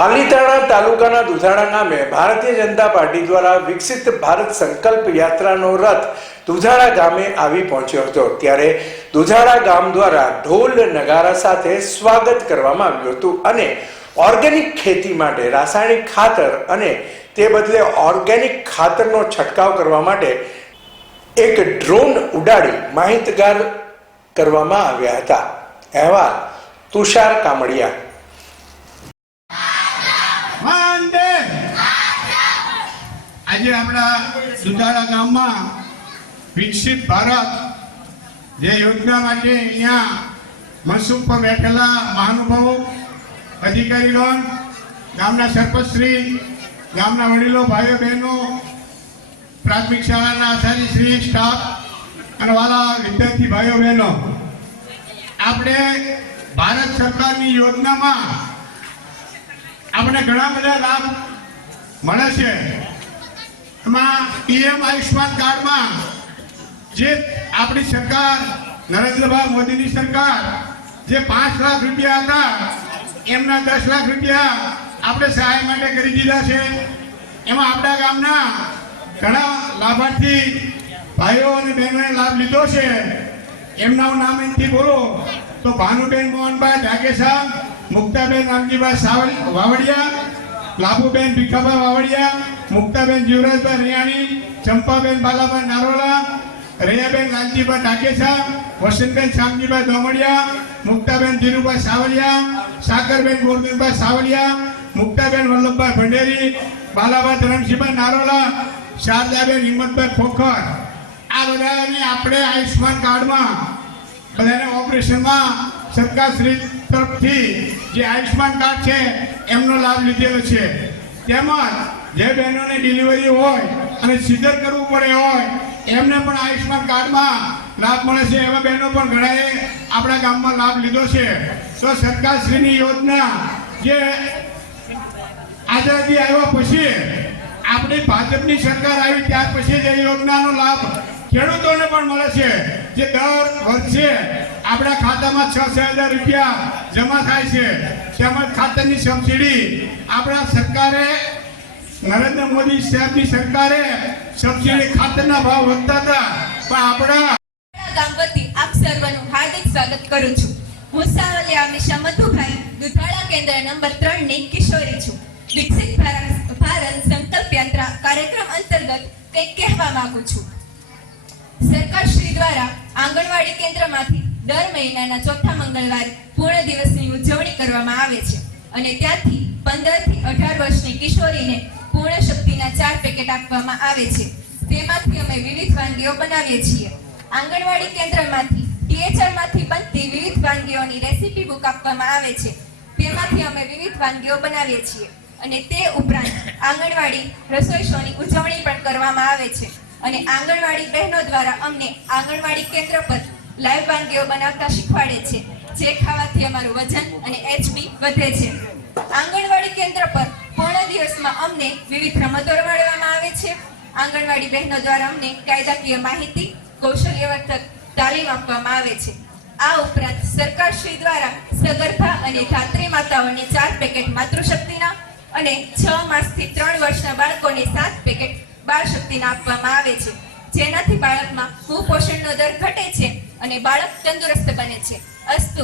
પાલીતાણા તાલુકાના દુધાણા ગામે ભારતીય જનતા પાર્ટી દ્વારા વિકસિત ભારત સંકલ્પ યાત્રાનો રથ દુધાળા ગામે આવી પહોંચ્યો હતો. ત્યારે દુધાળા ગામ દ્વારા ઢોલ નગારા સાથે સ્વાગત કરવામાં આવ્યું હતું અને ઓર્ગેનિક ખેતી માટે રાસાયણિક ખાતર અને તે બદલે ઓર્ગેનિક ખાતરનો છંટકાવ કરવા માટે એક ડ્રોન ઉડાડી માહિતગાર કરવામાં આવ્યા હતા. અહેવાલ તુષાર કામડિયા. આજે આપણા સુધારા ગામમાં વિકસિત ભારત જે યોજના માટે અહીંયા મનસુખ પર બેઠેલા મહાનુભાવો, અધિકારીગણ, ગામના સરપંચશ્રી, ગામના વડીલો, ભાઈઓ, બહેનો, પ્રાથમિક શાળાના આચાર્યશ્રી સ્ટાફ અને વાલા વિદ્યાર્થી ભાઈઓ, બહેનો, આપણે ભારત સરકારની યોજનામાં આપણે ઘણા બધા લાભ મળે છે. એમાં પીએમ આયુષ્માન કાર્ડમાં જે આપણી સરકાર, નરેન્દ્રભાઈ મોદીની સરકાર, જે પાંચ લાખ રૂપિયા હતા, એમના દસ લાખ રૂપિયા આપણે સહાય માટે કરી દીધા છે. એમાં આપણા ગામના ઘણા લાભાર્થી ભાઈઓ અને બહેનોએ લાભ લીધો છે. એમના નામ એમથી બોલો. તો ભાનુબેન મોહનભાઈ ઢાકેસા મુક્તાબેન રામજીભાઈ સાવલ વાવડિયા લાભુબેન ભીખાભાઈ વાવડિયા, મુક્તાબેન જીવરાજભાઈ રિયાણી, ચંપાબેન બાલાભાઈ નારોલા રૈયાબેન લાલજીભાઈ ડાકેસા વસંતબેન શામજીભાઈ દોમડિયા, મુક્તાબેન ધીરુભાઈ સાવલિયા, સાગરબેન ગોરધનભાઈ સાવલિયા, મુક્તાબેન વલ્લભભાઈ ભંડેરી, બાલાભાઈ ધરમસિંહભાઈ નારોલા શારદાબેન હિંમતભાઈ ખોખર આ બધાને આપણે આયુષ્માન કાર્ડમાં બધાને ઓપરેશનમાં સરકાર શ્રી તરફથી જે આયુષ્માન કાર્ડ છે, એમનો લાભ લીધેલો છે. તેમજ જે બહેનોને ડિલિવરી હોય અને સિદ્ધર કરવું પડે હોય, એમને પણ આયુષ્માન કાર્ડમાં લાભ મળે છે. એવા બહેનો પણ ઘણાએ આપણા ગામમાં લાભ લીધો છે. તો સરકારશ્રીની યોજના જે આઝાદી આવ્યા પછી આપણી ભાજપની સરકાર આવી ત્યાર પછી જે યોજનાનો લાભ ખેડૂતોને પણ મળે છે. જે દર વર્ષે આપણા ખાતામાં છ છ હજાર રૂપિયા જમા થાય છે. તેમજ ખાતરની સબસિડી આપણા સરકારે, નરેન્દ્ર મોદી સાહેબની સરકારે સબસિડી ખાતરના ભાવ વધતા હતા. પણ આપણા ગામ આપ સર્વનું હાર્દિક સ્વાગત કરું છું. હું સાવલિયા મિશા મધુભાઈ, દુધાળા કેન્દ્ર નંબર ત્રણની કિશોરી છું. વિકસિત ભારત ભારત સંકલ્પ યાત્રા કાર્યક્રમ અંતર્ગત કંઈક કહેવા માંગુ છું. સરકાર શ્રી દ્વારા આંગણવાડી કેન્દ્રમાંથી દર મહિનાના ચોથા મંગળવારે પૂર્ણ દિવસની ઉજવણી કરવામાં આવે છે. અને ત્યાંથી પંદરથી અઢાર વર્ષની કિશોરીને પૂર્ણ શક્તિના ચાર પેકેટ આપવામાં આવે છે. તેમાંથી અમે વિવિધ વાનગીઓ બનાવીએ છીએ. આંગણવાડી કેન્દ્રમાંથી ટીએચઆર બનતી વિવિધ વાનગીઓની રેસીપી બુક આપવામાં આવે છે. તેમાંથી અમે વિવિધ વાનગીઓ બનાવીએ છીએ. અને તે ઉપરાંત આંગણવાડી રસોઈ શોની ઉજવણી પણ કરવામાં આવે છે. અને આંગણવાડી બહેનો દ્વારા અમને આંગણવાડી કેન્દ્ર પર લાઈવ વાનગીઓ બનાવતા શીખવાડે છે. જે ખાવાથી અમારું વજન અને એચબી વધે છે. આંગણવાડી કેન્દ્ર પર પૂર્ણ દિવસમાં અમને વિવિધ રમતો રમાડવામાં આવે છે. આંગણવાડી બહેનો દ્વારા અમને કાયદાકીય માહિતી, કૌશલ્યવર્ધક તાલીમ આપવામાં આવે છે. આ ઉપરાંત સરકારશ્રી દ્વારા સગર્ભા અને ધાત્રી માતાઓને ચાર પેકેટ માતૃશક્તિના અને છ માસથી ત્રણ વર્ષના બાળકોને સાત પેકેટ બાળ શક્તિના આપવામાં આવે છે. જેનાથી બાળકમાં કુપોષણનો દર ઘટે છે. અને બાળક તંદુરસ્ત બને છે. અસ્તુ.